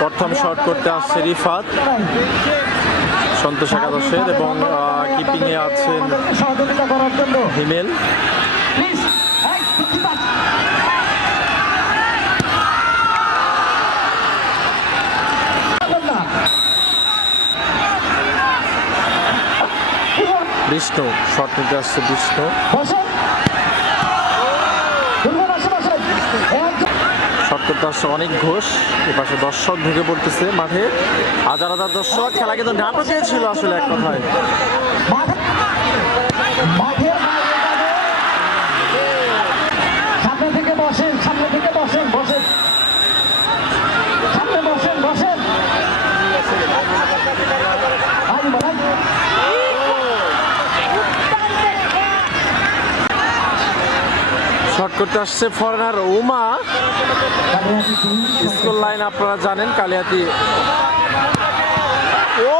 প্রথম শট করতে আসছে রিফাত। সন্তোষ একাদশের এবং কিপিং এ আছেন হিমেল। বিষ্ণু, শট নিতে আসছে বিষ্ণু। করতে অনেক ঘোষ। এপাশে দর্শক ঢুকে পড়তেছে মাঠে। হাজার হাজার দর্শক, খেলা কিন্তু নাটকে ছিল আসলে এক কথায়। শট করতে আসছে ফরেনার উমা। স্কুল লাইন আপনারা জানেন, কালিয়াতি। ও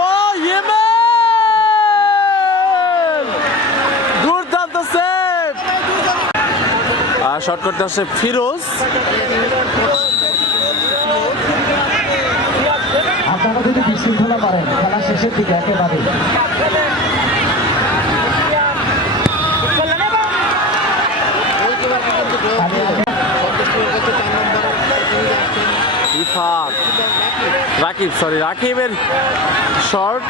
আর করতে আসছে ফিরোজ। আপনারা যদি বিশৃঙ্খলা করেন, খেলা শেষের দিকে একেবারে রিফাত রাকিব সরি রাকিবের শর্ট